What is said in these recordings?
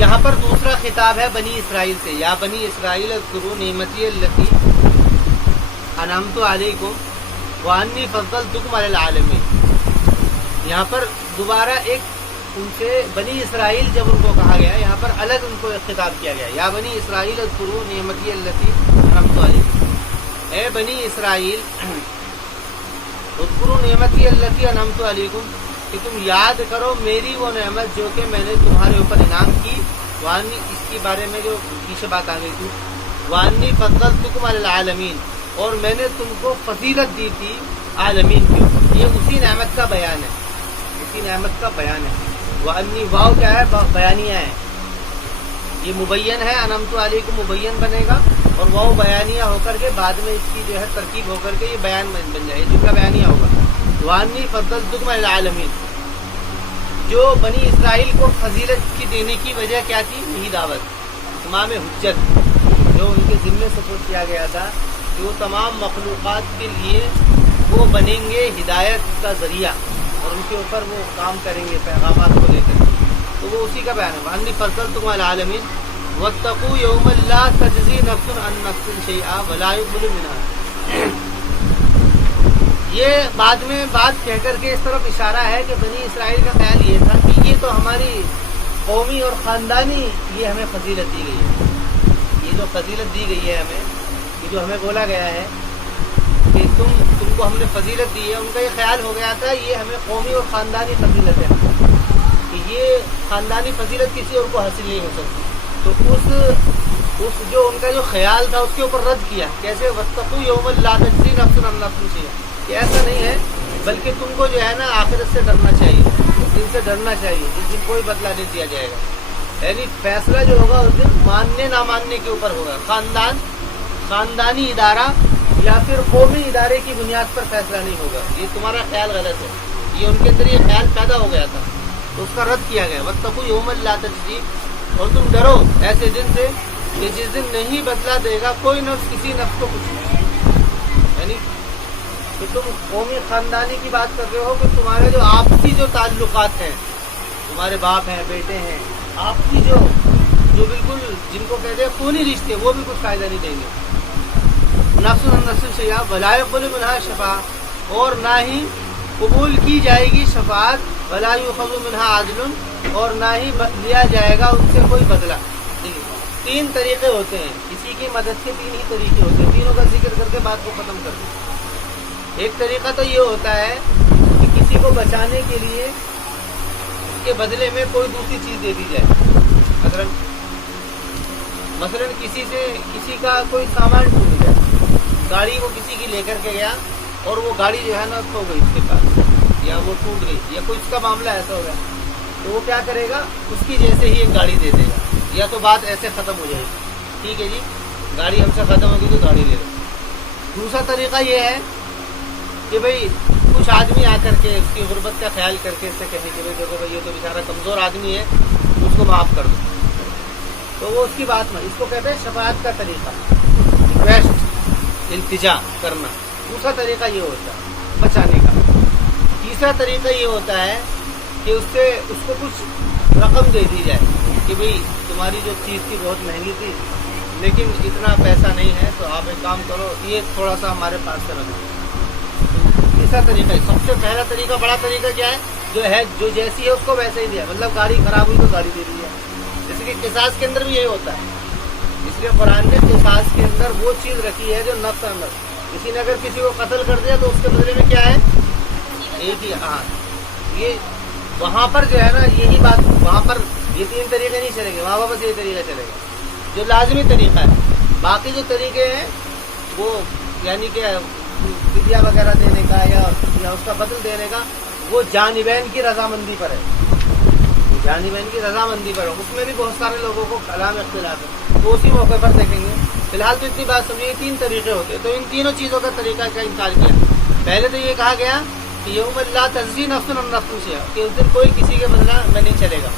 یہاں پر دوسرا خطاب ہے بنی اسرائیل سے. یا بنی اسرائیل اذکروا نعمتی التی انعمت علیکم وانی فضلتکم علی العالمین. یہاں پر دوبارہ ایک ان سے بنی اسرائیل جب ان کو کہا گیا, یہاں پر الگ ان کو خطاب کیا گیا. یا بنی اسرائیل اذکروا نعمتی التی انعمت علیکم, اے بنی اسرائیل اذکروا نعمتی التی انعمت علیکم, کہ تم یاد کرو میری وہ نعمت جو کہ میں نے تمہارے اوپر انعام کی. وانی, اس کے بارے میں جو پیچھے بات آ گئی تھی, وانی فضلتکم علی العالمین, اور میں نے تم کو فضیلت دی تھی عالمین کے اوپر. یہ اسی نعمت کا بیان ہے, اسی نعمت کا بیان ہے. وانی واو کیا ہے, بیانیہ ہے. یہ مبین ہے, انعمت علیکم مبین بنے گا, اور واو بیانیہ ہو کر کے بعد میں اس کی جو ہے ترکیب ہو کر کے یہ بیان بن جائے, یہ جملہ بیانیہ ہوگا. وانی فضلتکم علی العالمین, جو بنی اسرائیل کو فضیلت کی دینے کی وجہ کیا تھی, یہی دعوت, تمام حجت جو ان کے ذمے سپرد کیا گیا تھا کہ وہ تمام مخلوقات کے لیے وہ بنیں گے ہدایت کا ذریعہ, اور ان کے اوپر وہ کام کریں گے پیغامات کو لے کر. تو وہ اسی کا بیان ہے. وانی فضلتکم علی العالمین واتقوا یوما لا تجزی نفس عن نفس شیئا ولا یقبل منها. یہ بعد میں بات کہہ کر کے اس طرف اشارہ ہے کہ بنی اسرائیل کا خیال یہ تھا کہ یہ تو ہماری قومی اور خاندانی یہ ہمیں فضیلت دی گئی ہے, یہ جو فضیلت دی گئی ہے ہمیں, یہ جو ہمیں بولا گیا ہے کہ تم کو ہم نے فضیلت دی ہے, ان کا یہ خیال ہو گیا تھا یہ ہمیں قومی اور خاندانی فضیلت ہے, کہ یہ خاندانی فضیلت کسی اور کو حاصل نہیں ہو سکتی. تو اس جو ان کا جو خیال تھا اس کے اوپر رد کیا. کیسے, واتقوا یوما لا تجزی نفس عن نفس شیئا, کہ ایسا نہیں ہے, بلکہ تم کو جو ہے نا آخرت سے ڈرنا چاہیے, اس دن سے ڈرنا چاہیے جس دن کوئی بدلہ نہیں دیا جائے گا. یعنی فیصلہ جو ہوگا اس دن ماننے نہ ماننے کے اوپر ہوگا. خاندانی ادارہ یا پھر قومی ادارے کی بنیاد پر فیصلہ نہیں ہوگا. یہ تمہارا خیال غلط ہے, یہ ان کے اندر یہ خیال پیدا ہو گیا تھا, تو اس کا رد کیا گیا. واتقوا یوما لا تجزی, اور تم ڈرو ایسے دن سے کہ جس دن نہیں بدلہ دے گا کوئی نفس کسی نفس کو کچھ. یعنی کہ تم قومی خاندانی کی بات کر رہے ہو کہ تمہارے جو آپسی جو تعلقات ہیں, تمہارے باپ ہیں, بیٹے ہیں, آپسی جو بالکل جن کو کہتے ہیں خونی رشتے, وہ بھی کچھ فائدہ نہیں دیں گے. نفس النفس شیئا ولا یقبل منها شفاعۃ, اور نہ ہی قبول کی جائے گی شفاعت, ولا یؤخذ منها عدل, اور نہ ہی لیا جائے گا ان سے کوئی بدلہ. تین طریقے ہوتے ہیں, کسی کی مدد کے تین ہی طریقے ہوتے ہیں, تینوں کا ذکر کر کے بات کو ختم کر دیں. ایک طریقہ تو یہ ہوتا ہے کہ کسی کو بچانے کے لیے اس کے بدلے میں کوئی دوسری چیز دے دی جائے. مثلا کسی کا کوئی سامان ٹوٹ گیا, گاڑی وہ کسی کی لے کر کے گیا اور وہ گاڑی جو ہے نا کھو گئی اس کے پاس, یا وہ ٹوٹ گئی, یا کوئی اس کا معاملہ ایسا ہو گیا, تو وہ کیا کرے گا, اس کی جیسے ہی ایک گاڑی دے دے گا, یا تو بات ایسے ختم ہو جائے گی, ٹھیک ہے جی گاڑی ہم سے ختم ہوگی تو گاڑی لے لو. دوسرا طریقہ یہ ہے کہ بھئی کچھ آدمی آ کر کے اس کی غربت کا خیال کر کے اس سے کہیں کہ بھئی دیکھو بھئی یہ تو بیچارہ کمزور آدمی ہے, اس کو معاف کر دو, تو وہ اس کی بات میں, اس کو کہتے ہیں شفاعت کا طریقہ, ریکویسٹ, التجا کرنا. دوسرا طریقہ یہ ہوتا ہے بچانے کا. تیسرا طریقہ یہ ہوتا ہے کہ اس کو کچھ رقم دے دی جائے کہ بھئی تمہاری جو چیز تھی بہت مہنگی تھی لیکن اتنا پیسہ نہیں ہے, تو آپ ایک کام کرو, یہ تھوڑا سا ہمارے پاس سے رکھو. تیسرا طریقہ, سب سے پہلا طریقہ, بڑا طریقہ کیا ہے, جو جیسی ہے اس کو ویسے ہی دیا, مطلب گاڑی خراب ہوئی تو گاڑی دے دی ہے. اس لیے قصاص کے اندر بھی یہی ہوتا ہے. اس لیے قرآن نے قصاص کے اندر وہ چیز رکھی ہے جو نفس اندر, کسی نے اگر کسی کو قتل کر دیا تو اس کے بدلے میں کیا ہے, ایک ہی. ہاں, یہ وہاں پر جو ہے نا یہی بات, وہاں پر یہ تین طریقے نہیں چلیں گے, وہاں پر بس یہ طریقہ چلے گا جو لازمی طریقہ ہے. باقی جو طریقے ہیں وہ یعنی کہ فدیہ وغیرہ دینے کا یا اس کا بدل دینے کا, وہ جانبین کی رضامندی پر ہے, جانبین کی رضامندی پر ہے. اس میں بھی بہت سارے لوگوں کو کلام اختلاف ہے, وہ اسی موقع پر دیکھیں گے. فی الحال تو اتنی بات سمجھیے, تین طریقے ہوتے ہیں, تو ان تینوں چیزوں کا طریقہ کا انکار کیا. پہلے تو یہ کہا گیا کہ یوم لا تجزی نفس عن نفس شیئا, کہ اس دن کوئی کسی کے بدلہ میں نہیں چلے گا.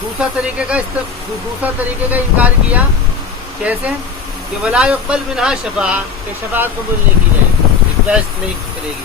دوسرا طریقے کا انکار کیا, کیسے, کہ ولا یقبل منها شفاعۃ, کہ شفاعت قبول نہیں کی جائے گی, ریکویسٹ نہیں کرے گی.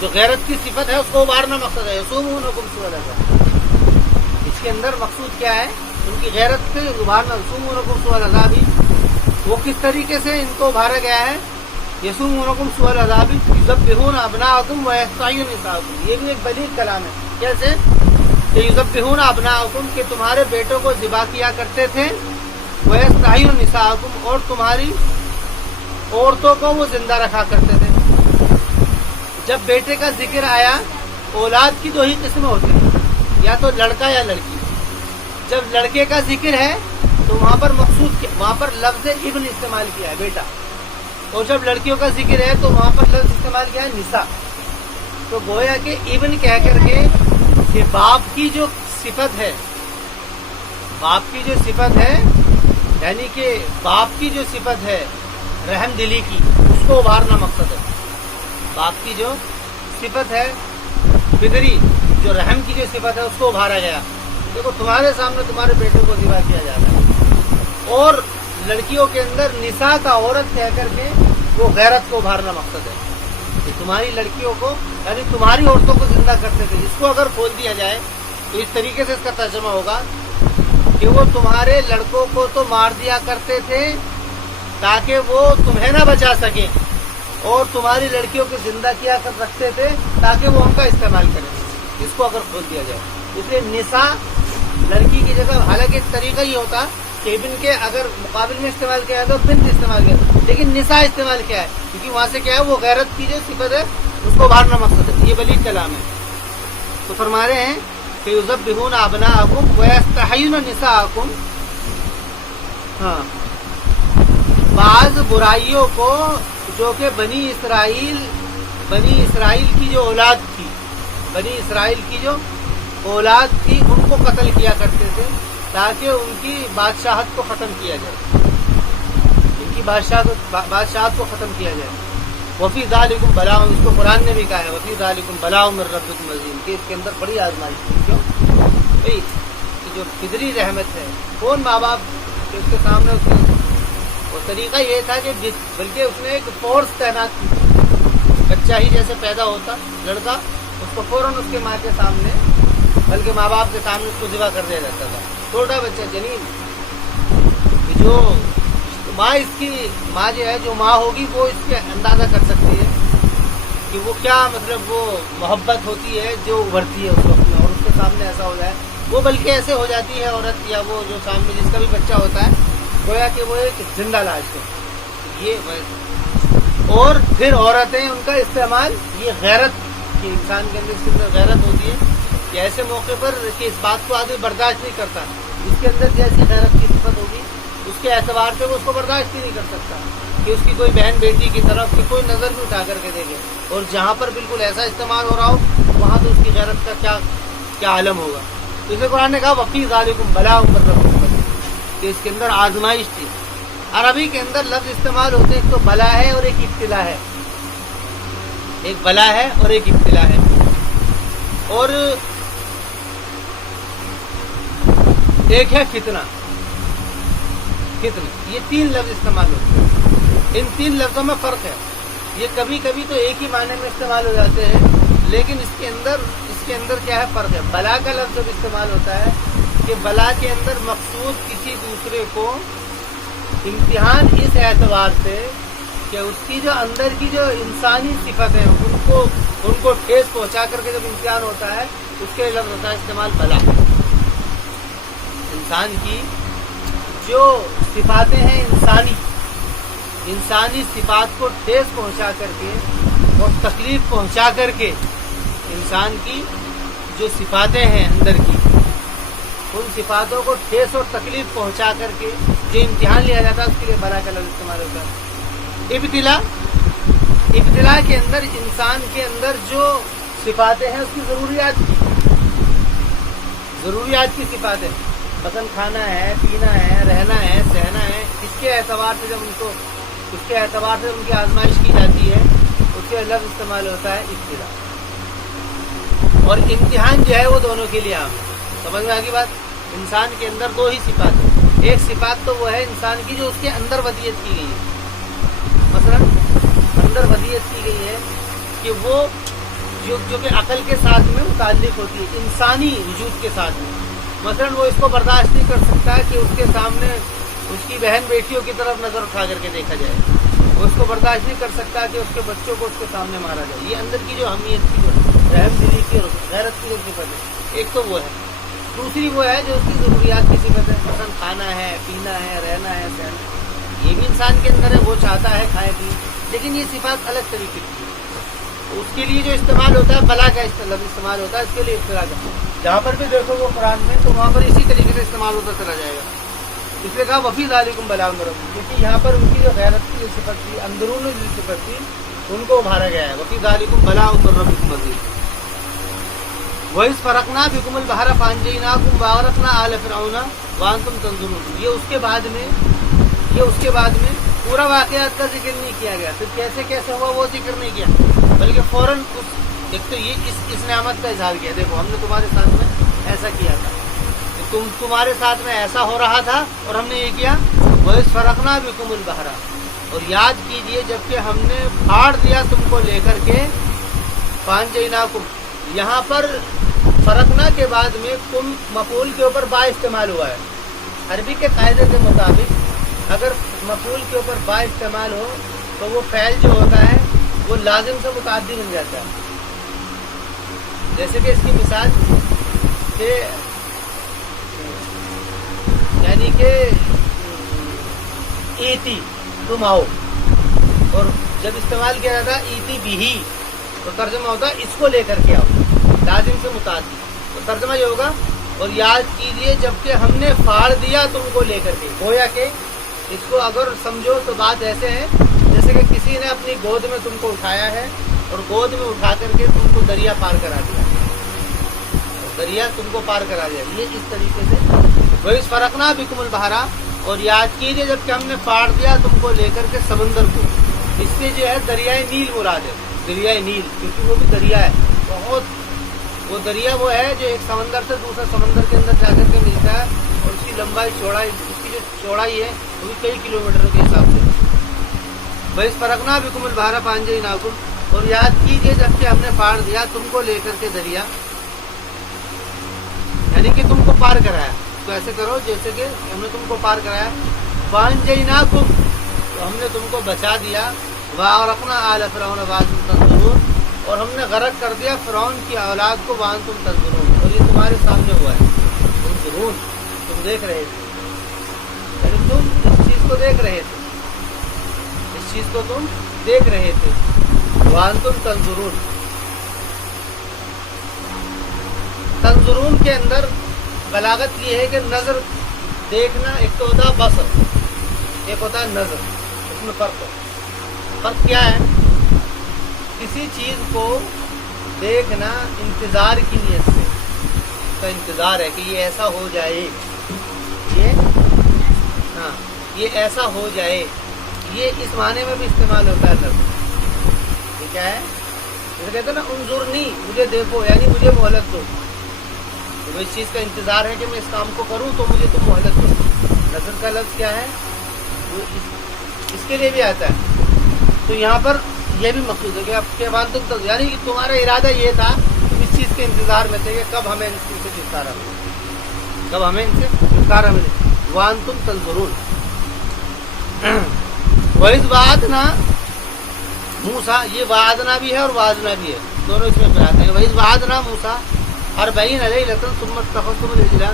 جو غیرت کی صفت ہے اس کو ابھارنا مقصد ہے. یصومونکم سوء العذاب. اس کے اندر مقصود کیا ہے؟ ان کی غیرت کے ابھارنا. یصومونکم سوء العذاب وہ کس طریقے سے ان کو ابھارا گیا ہے؟ یصومونکم سوء العذاب یذبحون ابناءکم ویستحیون نساءکم. یہ بھی ایک بلیغ کلام ہے. کیسے کہ یذبحون ابناءکم کہ تمہارے بیٹوں کو ذبح کیا کرتے تھے، ویستحیون نساءکم اور تمہاری عورتوں کو وہ زندہ رکھا کرتے تھے. جب بیٹے کا ذکر آیا، اولاد کی دو ہی قسمیں ہوتی ہیں، یا تو لڑکا یا لڑکی. جب لڑکے کا ذکر ہے تو وہاں پر مقصود وہاں پر لفظ ابن استعمال کیا ہے، بیٹا. اور جب لڑکیوں کا ذکر ہے تو وہاں پر لفظ استعمال کیا ہے، نساء. تو گویا کہ ابن کہہ کر کے کہ باپ کی جو صفت ہے، باپ کی جو صفت ہے، یعنی کہ باپ کی جو صفت ہے رحم دلی کی، اس کو ابھارنا مقصد ہے. باپ کی جو صفت ہے فطری، جو رحم کی جو صفت ہے اس کو ابھارا گیا. دیکھو تمہارے سامنے تمہارے بیٹے کو ذبح کیا جاتا ہے، اور لڑکیوں کے اندر نساء کا عورت کہہ کر کے وہ غیرت کو ابھارنا مقصد ہے کہ تمہاری لڑکیوں کو یعنی تمہاری عورتوں کو زندہ کرتے تھے. اس کو اگر کھول دیا جائے تو اس طریقے سے اس کا ترجمہ ہوگا کہ وہ تمہارے لڑکوں کو تو مار دیا کرتے تھے تاکہ وہ تمہیں نہ بچا سکیں، اور تمہاری لڑکیوں کو زندہ کیا کر رکھتے تھے تاکہ وہ ان کا استعمال کریں. اس کو اگر کھول دیا جائے اس لیے نساء لڑکی کی جگہ، حالانکہ طریقہ یہ ہوتا کہ ابن کے اگر مقابل میں استعمال کیا ہے تو بنت استعمال کیا، لیکن نساء استعمال کیا ہے کیونکہ وہاں سے کیا ہے وہ غیرت کی جو صفت ہے اس کو ابھارنا مقصد ہے. یہ بلیغ کلام ہے. تو فرما رہے ہیں کہ یذبحون ابناءکم ویستحیون نساءکم. ہاں، بعض برائیوں کو جو کہ بنی اسرائیل کی جو اولاد تھی، بنی اسرائیل کی جو اولاد تھی ان کو قتل کیا کرتے تھے تاکہ ان کی بادشاہت کو ختم کیا جائے، ان کی بادشاہت کو ختم کیا جائے. وفی ذالکم بلاء، اس کو قرآن نے بھی کہا ہے وفی ذالکم بلاء من ربکم عظیم، کہ اس کے اندر بڑی آزمائش ہے. کیوں بھائی جو فطری رحمت ہے، کون ماں باپ کہ اس کے سامنے اس کے وہ طریقہ یہ تھا کہ بلکہ اس نے ایک فورس تعینات کی. بچہ ہی جیسے پیدا ہوتا لڑکا، اس کو فوراً اس کے ماں کے سامنے بلکہ ماں باپ کے سامنے اس کو ذبح کر دیا جاتا تھا. چھوٹا بچہ جنین، جو ماں اس کی ماں جو ہے جو ماں ہوگی وہ اس کے اندازہ کر سکتی ہے کہ وہ کیا مطلب وہ محبت ہوتی ہے جو ابھرتی ہے اس وقت میں، اور اس کے سامنے ایسا ہو جائے وہ بلکہ ایسے ہو جاتی ہے عورت یا وہ جو سامنے جس کا بھی بچہ ہوتا ہے گویا کہ وہ ایک زندہ لاش ہے. یہ اور پھر عورتیں ان کا استعمال یہ غیرت کہ انسان کے اندر اس کے اندر غیرت ہوتی ہے کہ ایسے موقع پر کہ اس بات کو آدمی برداشت نہیں کرتا، اس کے اندر جیسی غیرت کی صفت ہوگی اس کے اعتبار سے وہ اس کو برداشت ہی نہیں کر سکتا کہ اس کی کوئی بہن بیٹی کی طرف کی کوئی نظر بھی اٹھا کر کے دیکھے، اور جہاں پر بالکل ایسا استعمال ہو رہا ہو وہاں تو اس کی غیرت کا کیا عالم ہوگا. تو اسے قرآن نے کہا وفی ذالکم بلاء من ربکم کہ اس کے اندر آزمائش تھی. عربی کے اندر لفظ استعمال ہوتے ہیں، ایک تو بلا ہے اور ایک ابتلا ہے، ایک بلا ہے اور ایک ابتلا ہے. اور ایک ہے فتنہ. یہ تین لفظ استعمال ہوتے ہیں. ان تین لفظوں میں فرق ہے. یہ کبھی کبھی تو ایک ہی معنی میں استعمال ہو جاتے ہیں، لیکن اس کے اندر کیا ہے فرق ہے. بلا کا لفظ جب استعمال ہوتا ہے کہ بلا کے اندر مقصود کسی دوسرے کو امتحان اس اعتبار سے کہ اس کی جو اندر کی جو انسانی صفت ہے ان کو ٹھیس پہنچا کر کے جب امتحان ہوتا ہے اس کے لفظ ہوتا ہے استعمال بلا. انسان کی جو صفاتیں ہیں انسانی صفات کو ٹھیس پہنچا کر کے اور تکلیف پہنچا کر کے انسان کی جو صفاتیں ہیں اندر کی ان صفاتوں کو ٹھیس اور تکلیف پہنچا کر کے جو امتحان لیا جاتا ہے اس کے لیے بلا کا لفظ استعمال ہوتا ہے. ابتلا کے اندر انسان کے اندر جو صفاتیں ہیں اس کی ضروریات کی صفاتیں، مثلا کھانا ہے، پینا ہے، رہنا ہے، سہنا ہے، اس کے اعتبار سے ان کی آزمائش کی جاتی ہے اس کے لفظ استعمال ہوتا ہے ابتلا. اور امتحان جو ہے وہ دونوں کے لیے عام ہے. سمجھ میں آگی بات؟ انسان کے اندر دو ہی صفات ہیں. ایک صفات تو وہ ہے انسان کی جو اس کے اندر ودیت کی گئی ہے، مثلا اندر ودیت کی گئی ہے کہ وہ جو کہ عقل کے ساتھ میں متعلق ہوتی ہے، انسانی وجود کے ساتھ میں. مثلا وہ اس کو برداشت نہیں کر سکتا کہ اس کے سامنے اس کی بہن بیٹیوں کی طرف نظر اٹھا کر کے دیکھا جائے. وہ اس کو برداشت نہیں کر سکتا کہ اس کے بچوں کو اس کے سامنے مارا جائے. یہ اندر کی جو اہمیت کی جو رحم دلی کی اور غیرت کی جو صفت ہے، ایک تو وہ ہے. دوسری وہ ہے جو اس کی ضروریات کی صفت ہے، مثلا کھانا ہے، پینا ہے، رہنا ہے، سہنا. یہ بھی انسان کے اندر ہے، وہ چاہتا ہے کھائے پیے، لیکن یہ صفات الگ طریقے کی ہے. اس کے لیے جو استعمال ہوتا ہے بلا کا لفظ استعمال ہوتا ہے، اس کے لیے اختراع کا. جہاں پر بھی دیکھو وہ قرآن میں تو وہاں پر اسی طریقے سے استعمال ہوتا چلا جائے گا. اس لیے کہا وفی ذالکم بلاء من ربکم، کیونکہ یہاں پر ان کی جو غیرت کی جو صفت تھی، اندرون جو صفت تھی، ان کو ابھارا گیا ہے. وفی ذالکم بلاء من ربکم عظیم. وَإِذْ فَرَقْنَا بِكُمُ الْبَحْرَ فَأَنْجَيْنَاكُمْ وَأَغْرَقْنَا آلَ فِرْعَوْنَ وَأَنْتُمْ تَنظُرُونَ. یہ اس کے بعد میں پورا واقعات کا ذکر نہیں کیا گیا. پھر کیسے کیسے ہوا وہ ذکر نہیں کیا، بلکہ فوراً ایک تو یہ اس نعمت کا اظہار کیا. دیکھو ہم نے تمہارے ساتھ میں ایسا کیا تھا، تمہارے ساتھ میں ایسا ہو رہا تھا اور ہم نے یہ کیا. وَإِذْ فَرَقْنَا بِكُمُ الْبَحْرَ، اور یاد کیجئے جبکہ ہم نے پھاڑ دیا تم کو لے کر کے. فَأَنْجَيْنَاكُمْ، یہاں پر فرقنا کے بعد میں کم مفعول کے اوپر با استعمال ہوا ہے. عربی کے قاعدے کے مطابق اگر مفعول کے اوپر با استعمال ہو تو وہ فعل جو ہوتا ہے وہ لازم سے متعدی بن جاتا ہے. جیسے کہ اس کی مثال کہ یعنی کہ ایتی تم آؤ، اور جب استعمال کیا جاتا ہے ایتی بھی تو ترجمہ ہوتا ہے اس کو لے کر کے آؤ، لازم سے متعدی. تو ترجمہ یہ ہوگا اور یاد کیجئے جبکہ ہم نے پھاڑ دیا تم کو لے کر کے. گویا کہ اس کو اگر سمجھو تو بات ایسے ہے جیسے کہ کسی نے اپنی گود میں تم کو اٹھایا ہے اور گود میں اٹھا کر کے تم کو دریا پار کرا دیا، دریا تم کو پار کرا دیا. یہ اس طریقے سے وَإِذْ فَرَقْنَا بِكُمُ الْبَحْرَ، اور یاد کیجئے جب کہ ہم نے پھاڑ دیا تم کو لے کر کے سمندر کو. اس سے جو ہے دریائے نیل مراد ہے، دریائے نیل، کیونکہ وہ بھی دریا ہے بہت. وہ دریا وہ ہے جو ایک سمندر سے دوسرے سمندر کے اندر جا کر کے ملتا ہے، اور اس کی لمبائی چوڑائی، اس کی جو چوڑائی ہے وہ بھی کئی کلومیٹر کے حساب سے. وَإِذْ فَرَقْنَا بِكُمُ الْبَحْرَ فَأَنْجَيْنَاكُمْ، اور یاد کیجئے جب کہ ہم نے پار دیا تم کو لے کر کے دریا، یعنی کہ تم کو پار کرایا. تو ایسے کرو جیسے کہ ہم نے تم کو پار کرایا. فَأَنْجَيْنَاكُمْ، تو ہم نے تم کو بچا دیا. وَأَغْرَقْنَا آلَ فِرْعَوْنَ وَأَنْتُمْ تَنظُرُونَ، اور ہم نے غرق کر دیا فرعون کی اولاد کو. وَأَنْتُمْ تَنظُرُونَ، اور یہ تمہارے سامنے ہوا ہے. تنظرون، تم دیکھ رہے تھے، یعنی تم اس چیز کو دیکھ رہے تھے، اس چیز کو تم دیکھ رہے تھے. وَأَنْتُمْ تَنظُرُونَ، تنظرون کے اندر بلاغت یہ ہے کہ نظر دیکھنا ایک تو ہوتا ہے بصر، ایک ہوتا ہے نظر. اس میں فرق ہے. فرق کیا ہے؟ کسی چیز کو دیکھنا انتظار کی نیت سے، اس کا انتظار ہے کہ یہ ایسا ہو جائے، یہ ایسا ہو جائے. یہ اس معنی میں بھی استعمال ہوتا ہے نظر. یہ کیا ہے؟ جیسے کہتے ہیں نا انظرنی، مجھے دیکھو، یعنی مجھے مہلت دو. تو اس چیز کا انتظار ہے کہ میں اس کام کو کروں تو مجھے تم مہلت دو. نظر کا لفظ کیا ہے؟ وہ اس کے لیے بھی آتا ہے. تو یہاں پر یہ بھی مقصود ہے کہ اب کے بعد تم، یعنی کہ تمہارا ارادہ یہ تھا، تم اس چیز کے انتظار میں تھے کہ کب ہمیں ان سے چھٹکارا ملے، کب ہمیں ان سے چھٹکارا ملے. وَأَنْتُمْ تَنظُرُونَ. وَإِذْ وَعَدْنَا مُوسَىٰ، یہ وعدنا بھی ہے اور وعدنا بھی ہے، دونوں اس میں آتے ہیں. وَإِذْ وَعَدْنَا مُوسَىٰ 40 لَيْلَةً ثُمَّ اتَّخَذْتُمُ الْعِجْلَ،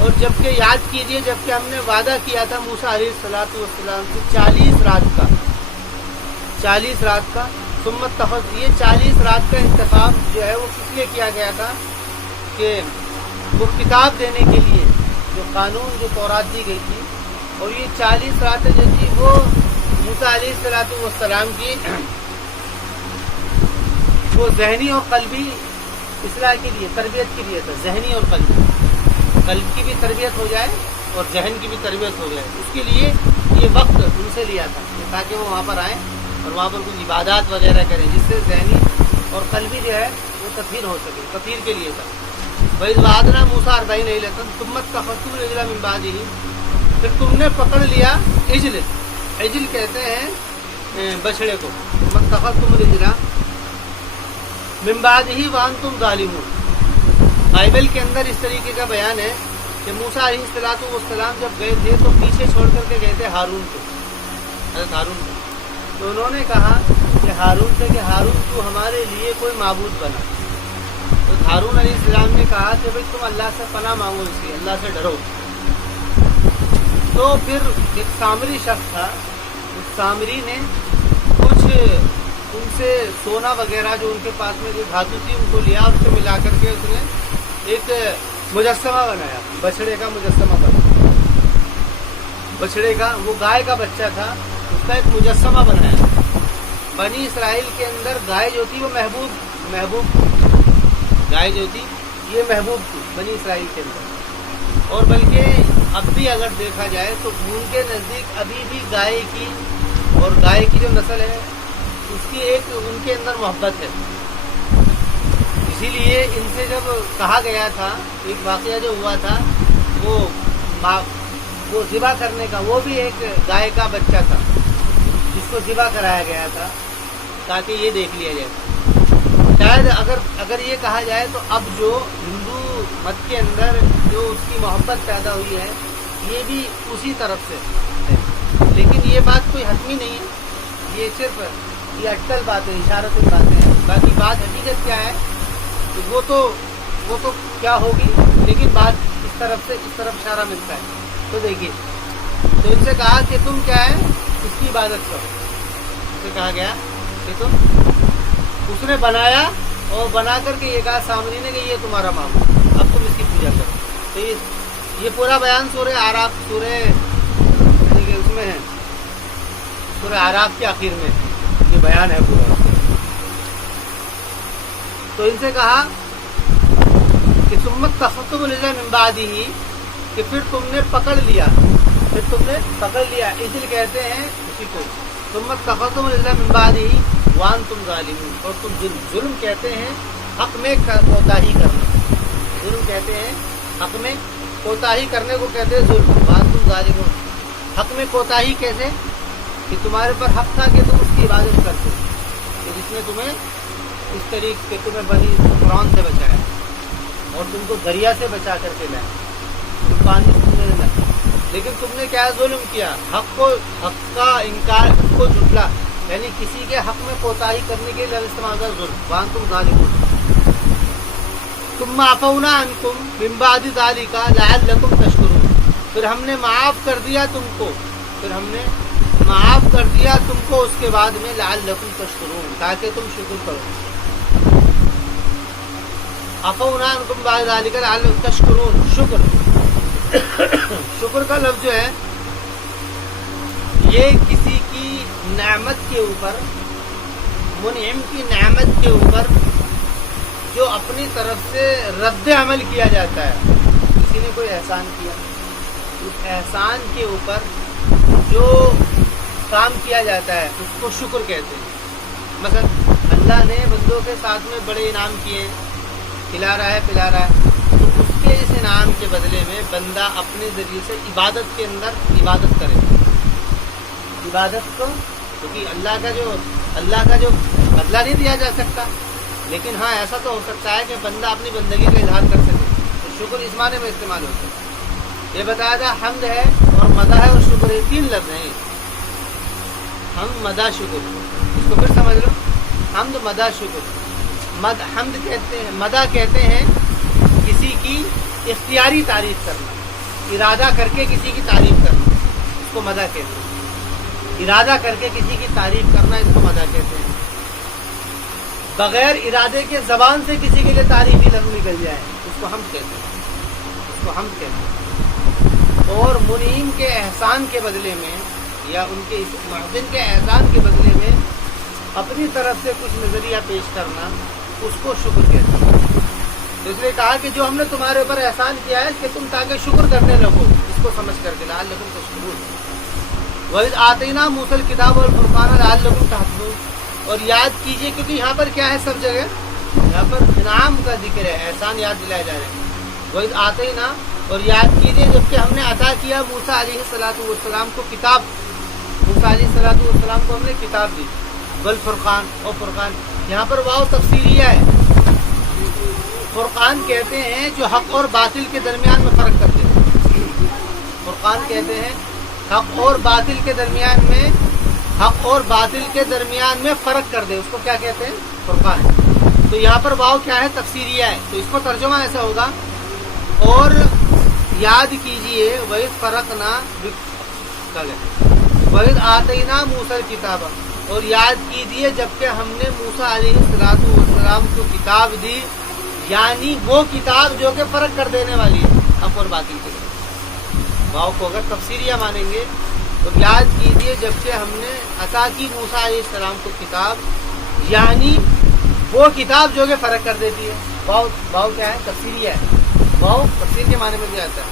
اور جبکہ یاد کیجئے جبکہ ہم نے وعدہ کیا تھا موسیٰ علیہ السلام سے 40 رات کا، 40 رات کا. ثم اتخذ، یہ 40 رات کا انتخاب جو ہے وہ کس لیے کیا گیا تھا کہ وہ کتاب دینے کے لیے، جو قانون جو تورات دی گئی تھی، اور یہ 40 راتیں جو تھی وہ موسیٰ علیہ السلام کی وہ ذہنی اور قلبی اصلاح کے لیے، تربیت کے لیے تھا. ذہنی اور قلبی، قلب کی بھی تربیت ہو جائے اور ذہن کی بھی تربیت ہو جائے. اس کے لیے یہ وقت ان سے لیا تھا تاکہ وہ وہاں پر آئیں اور وہاں پر کچھ عبادات وغیرہ کریں، جس سے ذہنی اور قلبی جو ہے وہ تطہیر ہو سکے. تطہیر کے لیے تھا. وَإِذْ وَعَدْنَا مُوسَىٰ 40 لَيْلَةً ثُمَّ اتَّخَذْتُمُ الْعِجْلَ مِن بَعْدِهِ، پھر تم نے پکڑ لیا عجل. عجل کہتے ہیں بچڑے کو. ثُمَّ اتَّخَذْتُمُ الْعِجْلَ من بعدہ وانتم ظالمون۔ بائبل کے اندر اس طریقے کا بیان ہے کہ موسیٰ علیہ السلام جب گئے تھے تو پیچھے چھوڑ کر کے گئے تھے ہارون کو، حضرت ہارون کو، تو انہوں نے کہا کہ ہارون سے کہ ہارون تو ہمارے لیے کوئی معبود بنا۔ تو ہارون علیہ السلام نے کہا کہ بھئی تم اللہ سے پناہ مانگو، اس کی اللہ سے ڈرو۔ تو پھر ایک سامری شخص تھا، اس سامری نے کچھ ان سے سونا وغیرہ جو ان کے پاس میں جو دھاتو تھی ان کو لیا، اس سے ملا کر کے اس نے ایک مجسمہ بنایا، بچڑے کا مجسمہ بنایا، بچڑے کا، وہ گائے کا بچہ تھا، اس کا ایک مجسمہ بنایا۔ بنی اسرائیل کے اندر گائے جو تھی وہ محبوب گائے جو تھی یہ محبوب تھی بنی اسرائیل کے اندر، اور بلکہ اب بھی اگر دیکھا جائے تو ان کے نزدیک ابھی بھی گائے کی جو نسل ہے اس کی ایک ان کے اندر محبت ہے۔ اسی لیے ان سے جب کہا گیا تھا، ایک واقعہ جو ہوا تھا وہ ذبح کرنے کا، وہ بھی ایک گائے کا بچہ تھا جس کو ذبح کرایا گیا تھا تاکہ یہ دیکھ لیا جائے۔ شاید اگر یہ کہا جائے تو اب جو ہندو مت کے اندر جو اس کی محبت پیدا ہوئی ہے یہ بھی اسی طرف سے ہے، لیکن یہ بات کوئی حتمی نہیں ہے، یہ صرف یہ اٹکل باتیں، اشارت باتیں ہیں۔ باقی بات حقیقت کیا ہے وہ تو کیا ہوگی، لیکن بات اس طرف اشارہ ملتا ہے۔ تو دیکھیے، تو ان سے کہا کہ تم کیا ہے اس کی عبادت کرو، اس سے کہا گیا کہ تم، اس نے بنایا اور بنا کر کے یہ کہا سامری نے کہ یہ تمہارا معبود، اب تم اس کی پوجا کرو۔ تو یہ پورا بیان سورہ اعراف، اس میں ہے، سورہ اعراف کے آخر میں یہ بیان ہے پورا۔ تو ان سے کہا کہ ثم اتخذتم العجل من بعدہ، کہ پھر تم نے پکڑ لیا، اجل کہتے ہیں اسی کو، ثم اتخذتم العجل من بعدہ وانتم ظالمون، اور تم ظلم کہتے ہیں حق میں کوتاہی کرنا، ظلم کہتے ہیں حق میں کوتاہی کرنے کو کہتے ہیں ظلم، وانتم ظالمون، حق میں کوتاہی کیسے کہ تمہارے پر حق تھا کہ تم اس کی عبادت کرتے، کہ جس نے تمہیں اس طریقے سے تمہیں بنی فرعون سے بچایا اور تم کو دریا سے بچا کر کے لائے، تم پانی سے لائے، لیکن تم نے کیا ظلم کیا، حق کا انکار، حق کو جھٹلا، یعنی کسی کے حق میں کوتاہی کرنے کے لیے استعمال ظلم، وانتم ظالمون۔ ثم عفونا عنکم من بعد ذلک لعلکم تشکرون، پھر ہم نے معاف کر دیا تم کو، اس کے بعد میں لعلکم تشکرون، تاکہ تم شکر کرو۔ عفونا عنکم بعد ذلک لعلکم تشکرون، شکر کا لفظ جو ہے یہ کسی کی نعمت کے اوپر، منعم کی نعمت کے اوپر جو اپنی طرف سے رد عمل کیا جاتا ہے، کسی نے کوئی احسان کیا، اس احسان کے اوپر جو کام کیا جاتا ہے اس کو شکر کہتے ہیں۔ مثلا اللہ نے بندوں کے ساتھ میں بڑے انعام کیے، کھلا رہا ہے پلا رہا ہے، تو اس کے اس انعام کے بدلے میں بندہ اپنے ذریعے سے عبادت کے اندر عبادت کرے، عبادت کو، کیونکہ اللہ کا جو بدلہ نہیں دیا جا سکتا، لیکن ہاں ایسا تو ہو سکتا ہے کہ بندہ اپنی بندگی کا اظہار کر سکے، تو شکر اس معنی میں استعمال ہوتا ہے۔ یہ بتایا تھا حمد ہے اور مدح ہے اور شکر ہے، تین لفظ ہیں، حمد مدح شکر، اس کو پھر سمجھ لو، حمد مدح شکر۔ حمد کہتے ہیں، مدح کہتے ہیں کسی کی اختیاری تعریف کرنا، ارادہ کر کے کسی کی تعریف کرنا، اس کو مدح کہتے ہیں، ارادہ کر کے کسی کی تعریف کرنا اس کو مدح کہتے ہیں۔ بغیر ارادے کے زبان سے کسی کے لیے تعریفی لفظ نکل جائے اس کو حمد کہتے ہیں، اور منعم کے احسان کے بدلے میں یا ان کے محسن کے احسان کے بدلے میں اپنی طرف سے کچھ نظریہ پیش کرنا اس کو شکر کہتے ہیں۔ تو اس لیے کہا کہ جو ہم نے تمہارے اوپر احسان کیا ہے کہ تم تاکہ شکر کرنے لگو، اس کو سمجھ کر کے لعلکم تشکرون۔ وَإِذْ آتَيْنَا مُوسَى الْكِتَابَ وَالْفُرْقَانَ لَعَلَّكُمْ تَهْتَدُونَ، اور یاد کیجئے، کیونکہ یہاں پر کیا ہے، سب جگہ یہاں پر انعام کا ذکر ہے، احسان یاد دلائے جا رہے ہیں۔ وَإِذْ آتَيْنَا، اور یاد کیجئے جبکہ ہم نے عطا کیا موسیٰ علیہ السلام کو کتاب، موسیٰ علیہ السلام کو ہم نے کتاب دی، والفرقان، اور فرقان، یہاں پر واو تفسیریہ ہے، فرقان کہتے ہیں جو حق اور باطل کے درمیان میں فرق کرتے ہیں. فرقان کہتے ہیں حق اور باطل کے درمیان میں، حق اور باطل کے درمیان میں فرق کر دے، اس کو کیا کہتے ہیں؟ فرقان. تو یہاں پر واو کیا ہے؟ تفسیریہ ہے. تو اس کو ترجمہ ایسا ہوگا، اور یاد کیجئے وَإِذْ فَرَقْنَا وَإِذْ آتَيْنَا مُوسَى الْكِتَابَ، اور یاد کیجئے جبکہ ہم نے موسیٰ علیہ السلام کو کتاب دی، یعنی وہ کتاب جو کہ فرق کر دینے والی ہے حق اور باطل کے. واو کو اگر تفسیریہ مانیں گے تو یاد کیجئے جبکہ ہم نے عطا کی موسیٰ علیہ السلام کو کتاب، یعنی وہ کتاب جو کہ فرق کر دیتی ہے. واو کیا ہے؟ تفسیریہ ہے. واو تفسیر کے معنی میں بھی آتا ہے.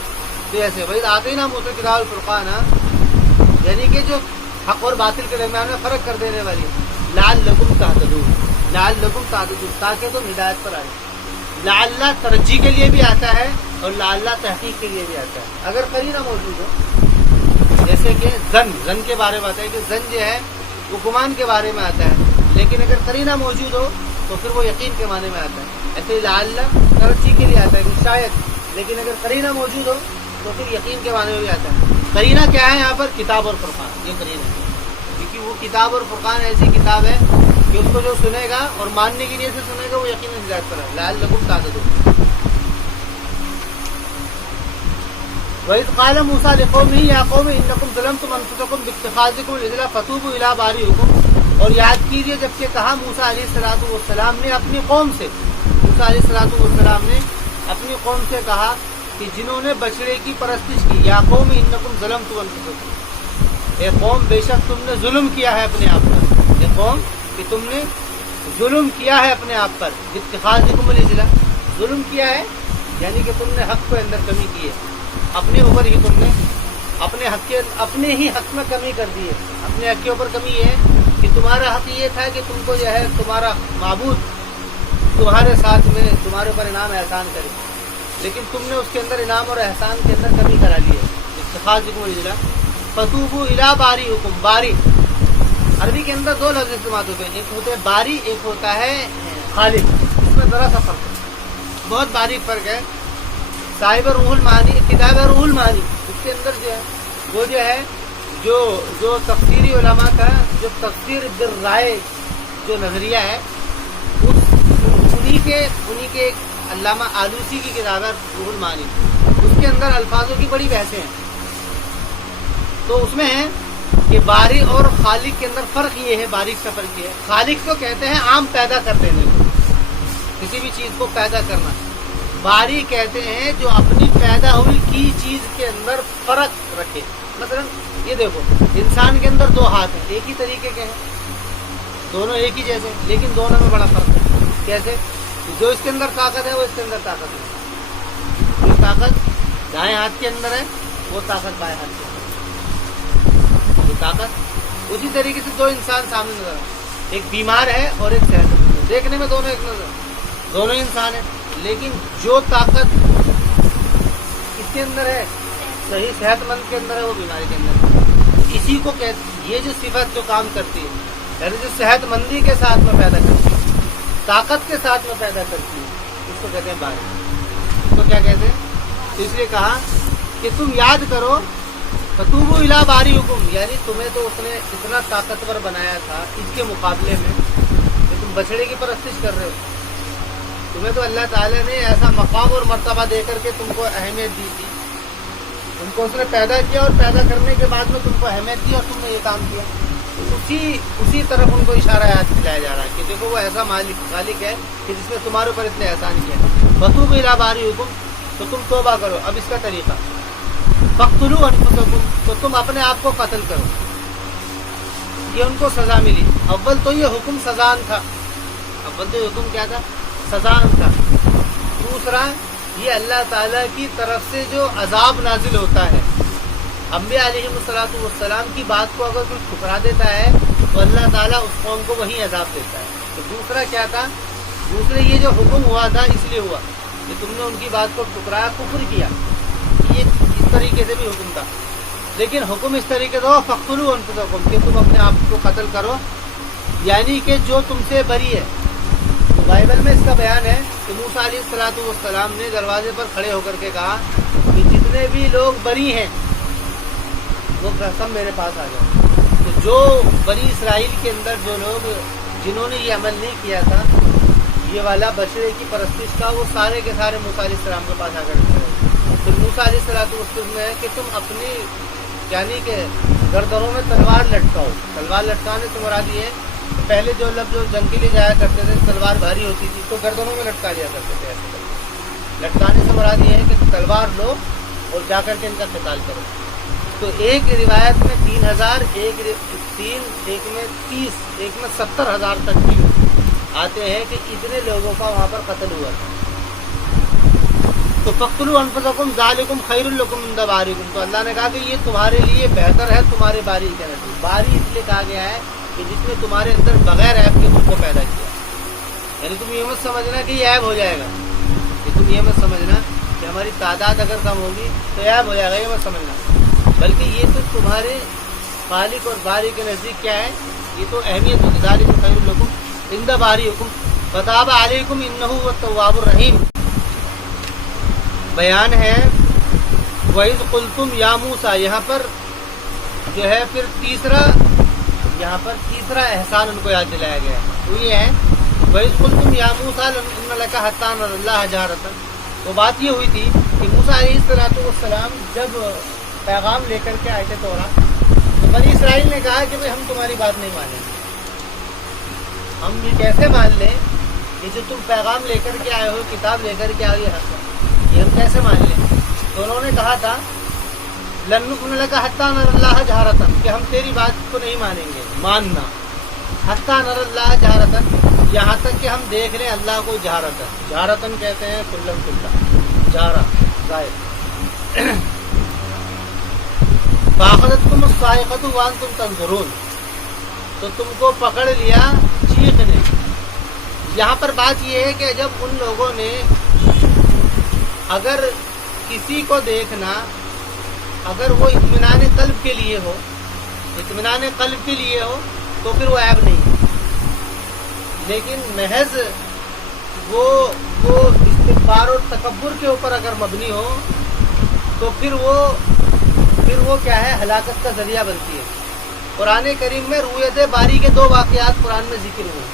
تو ایسے وَإِذْ آتَيْنَا مُوسَى الْكِتَابَ وَالْفُرْقَانَ، یعنی کہ جو حق اور باطل کے درمیان میں فرق کر دینے والی ہے. لَعَلَّكُمْ تَهْتَدُونَ، لَعَلَّكُمْ تَهْتَدُونَ، تاکہ تم ہدایت پر آئے. لعلہ ترجی کے لیے بھی آتا ہے اور لعلہ تحقیق کے لیے بھی آتا ہے. اگر قرینہ موجود ہو، جیسے کہ زن کے بارے میں آتا ہے کہ زن جو ہے وہ گمان کے بارے میں آتا ہے، لیکن اگر قرینہ موجود ہو تو پھر وہ یقین کے معنی میں آتا ہے. ایسے لعلہ ترجی کے لیے آتا ہے کہ شاید، لیکن اگر قرینہ موجود ہو تو پھر یقین کے معنی میں بھی آتا ہے. قرینہ کیا ہے یہاں پر؟ کتاب اور فرقان. یہ قرینہ ہے کیونکہ وہ کتاب اور فرقان ایسی کتاب ہے کہ اس کو جو سنے گا اور ماننے کی نیت سے سنے گا وہ یقیناً ہدایت پر ہے. لعلکم تہتدون. وَإِذْ قَالَ مُوسَىٰ لِقَوْمِهِ يَا قَوْمِ إِنَّكُمْ ظَلَمْتُمْ أَنفُسَكُمْ بِاتِّخَاذِكُمُ الْعِجْلَ فَتُوبُوا إِلَىٰ بَارِئِكُمْ، اور یاد کیجیے جب کہ کہا موسیٰ علیہ السلام نے اپنی قوم سے، موسیٰ علیہ السلام نے اپنی قوم سے کہا کہ جنہوں نے بچڑے کی پرستش کی، یا قوم انکم ظلمتم انفسکم، اے قوم بے شک تم نے ظلم کیا ہے اپنے آپ پر. اے قوم کہ تم نے ظلم کیا ہے اپنے آپ پر. اتخاذکم العجل، ظلم کیا ہے یعنی کہ تم نے حق کے اندر کمی کی ہے، اپنے اوپر ہی تم نے اپنے ہی حق میں کمی کر دی ہے. اپنے حق کے اوپر کمی یہ ہے کہ تمہارا حق یہ تھا کہ تم کو جو ہے تمہارا معبود تمہارے ساتھ میں تمہارے اوپر انعام احسان کرے، لیکن تم نے اس کے اندر انعام اور احسان کے اندر کمی کرا لی ہے. اتخاذکم العجل فتوبوا الی بارئکم. باری عربی کے اندر دو لفظ استعمال ہوتے ہیں، ایک ہوتے ہے باری، ایک ہوتا ہے خالق. اس میں ذرا سا فرق ہے، بہت باریک فرق ہے. صاحب روح المعانی، کتاب روح المعانی، اس کے اندر جو ہے وہ جو ہے جو تفسیری علماء کا جو تفسیر بالرائے جو نظریہ ہے، انہی کے علامہ آلوسی کی کتاب ہے روح المعانی. اس کے اندر الفاظوں کی بڑی بحثیں ہیں. تو اس میں ہے کہ باری اور خالق کے اندر فرق یہ ہے، باریک کا فرق یہ ہے. خالق کو کہتے ہیں عام پیدا کر دینے کو، کسی بھی چیز کو پیدا کرنا. باری کہتے ہیں جو اپنی پیدا ہوئی کی چیز کے اندر فرق رکھے. مثلا یہ دیکھو، انسان کے اندر دو ہاتھ ہیں، ایک ہی طریقے کے ہیں، دونوں ایک ہی جیسے، لیکن دونوں میں بڑا فرق ہے. کیسے؟ جو اس کے اندر طاقت ہے وہ اس کے اندر طاقت ہے. جو طاقت دائیں ہاتھ کے اندر ہے وہ طاقت بائیں ہاتھ کے اندر. جو طاقت اسی طریقے سے دو انسان سامنے نظر آئے، ایک بیمار ہے اور ایک صحت مند ہے. دیکھنے میں دونوں ایک نظر، دونوں انسان ہیں، لیکن جو طاقت اس کے اندر ہے صحیح صحت مند کے اندر ہے، وہ بیماری کے اندر ہے. اسی کو یہ جو صفت جو کام کرتی ہے، یعنی جو صحت مندی کے ساتھ میں پیدا کرتی ہے، طاقت کے ساتھ میں پیدا کرتی ہے، اس کو کہتے ہیں باری. اس کو کیا کہتے ہیں؟ تو اس لیے کہا کہ تم یاد کرو فتوبوا الی بارئکم، یعنی تمہیں تو اس نے اتنا طاقتور بنایا تھا اس کے مقابلے میں کہ تم بچڑے کی پرستش کر رہے ہو. تمہیں تو اللہ تعالیٰ نے ایسا مقام اور مرتبہ دے کر کے تم کو اہمیت دی تھی. تم کو اس نے پیدا کیا اور پیدا کرنے کے بعد میں تم کو اہمیت دی اور تم نے یہ کام کیا. اسی طرف ان کو اشارہ یاد دلایا جا رہا ہے کہ دیکھو وہ ایسا خالق ہے کہ جس نے تمہارے اوپر اتنے احسان کیا. فتوبوا الی بارئکم، تو تم توبہ کرو. اب اس کا طریقہ فاقتلوا انفسکم، تو تم اپنے آپ کو قتل کرو. یہ ان کو سزا ملی. اول تو یہ حکم سزان تھا، اول تو یہ حکم کیا تھا؟ سزان تھا. دوسرا یہ اللہ تعالیٰ کی طرف سے جو عذاب نازل ہوتا ہے، انبیاء علیہ السلام کی بات کو اگر کوئی ٹھکرا دیتا ہے تو اللہ تعالیٰ اس قوم کو وہی عذاب دیتا ہے. تو دوسرا کیا تھا؟ دوسرے یہ جو حکم ہوا تھا اس لیے ہوا کہ تم نے ان کی بات کو ٹھکرایا، کفر کیا. یہ اس طریقے سے بھی حکم تھا، لیکن حکم اس طریقے سے ہو فاقتلوا انفسکم، کہ تم اپنے آپ کو قتل کرو، یعنی کہ جو تم سے بری ہے. بائبل میں اس کا بیان ہے کہ موسیٰ علیہ السلام نے دروازے پر کھڑے ہو کر کے کہا کہ جتنے بھی لوگ بری ہیں وہ سب میرے پاس آ جائیں. تو جو بنی اسرائیل کے اندر جو لوگ جنہوں نے یہ عمل نہیں کیا تھا یہ والا بچڑے کی پرستش کا، وہ سارے کے سارے موسیٰ علیہ السلام کے پاس آ کر گئے. تو موسیٰ علیہ السلام میں ہے کہ تم اپنی یعنی کہ گردنوں میں تلوار لٹکاؤ. تلوار لٹکانے سے مراد یہ ہے پہلے جو جنگ کے لیے جایا کرتے تھے تلوار بھاری ہوتی تھی تو گردنوں میں لٹکا لیا کرتے تھے. ایسے لٹکانے سے مراد یہ ہے کہ تلوار لو اور جا کر کے ان کا قتال کرو. تو ایک روایت میں 3000، ایک میں 30، ایک میں 70,000 تک بھی آتے ہیں کہ اتنے لوگوں کا وہاں پر قتل ہوا تھا. تو فَاقْتُلُوا أَنفُسَكُمْ ذَلِكُمْ خَيْرٌ لَكُمْ عِندَ بَارِئِكُمْ. تو اللہ نے کہا کہ یہ تمہارے لیے بہتر ہے تمہارے باری کے نزدیک. باری اس لیے کہا گیا ہے کہ جس نے تمہارے اندر بغیر عیب کے تم کو پیدا کیا. یعنی تم یہ مت سمجھنا کہ یہ عیب ہو جائے گا، کہ تم یہ مت سمجھنا کہ ہماری تعداد اگر کم ہوگی تو عیب ہو جائے گا، یہ مت سمجھنا. بلکہ یہ تو تمہارے خالق اور باری کے نزدیک کیا ہے، یہ تو اہمیت ہوتی. ذَلِكُمْ خَيْرٌ لَكُمْ عِندَ بَارِئِكُمْ فَتَابَ عَلَيْكُمْ إِنَّهُ هُوَ التَّوَّابُ الرَّحِيمُ. بیان ہے وَإِذْ قُلْتُمْ يَا مُوسَىٰ. یہاں پر جو ہے پھر تیسرا احسان ان کو یاد دلایا گیا ہے. وہ یہ ہے وَإِذْ قُلْتُمْ يَا مُوسَىٰ لَنْ نُؤْمِنَ لَكَ حَتَّىٰ نَرَى اللَّهَ جَهْرَةً. وہ بات یہ ہوئی تھی کہ موسیٰ علیہ السلام جب پیغام لے کر کے آئے تھے توراۃ، تو بنی اسرائیل نے کہا کہ ہم تمہاری بات نہیں مانیں گے. ہم یہ کیسے مان لیں کہ جو تم پیغام لے کر کے آئے ہو، کتاب لے کر کے آئے ہو، یہ ہم کیسے مان لیں؟ تو انہوں نے کہا تھا لَن نُؤْمِنَ لَكَ حَتَّىٰ نَرَى اللَّهَ جَهْرَةً، کہ ہم تیری بات کو نہیں مانیں گے. ماننا حَتَّىٰ نَرَى اللَّهَ جَهْرَةً، یہاں تک کہ ہم دیکھ لیں اللہ کو جہارتن. جہارتن کہتے ہیں کلم کلّا، جہارا ظاہر. فَأَخَذَتْكُمُ الصَّاعِقَةُ وَأَنْتُمْ تَنظُرُونَ، تو تم کو پکڑ لیا چیخ نے. یہاں پر بات یہ ہے کہ جب ان لوگوں نے اگر کسی کو دیکھنا، اگر وہ اطمینان قلب کے لیے ہو، تو پھر وہ عیب نہیں ہے. لیکن محض وہ استکبار اور تکبر کے اوپر اگر مبنی ہو تو پھر وہ کیا ہے، ہلاکت کا ذریعہ بنتی ہے. قرآن کریم میں رویت باری کے 2 واقعات قرآن میں ذکر ہوئے.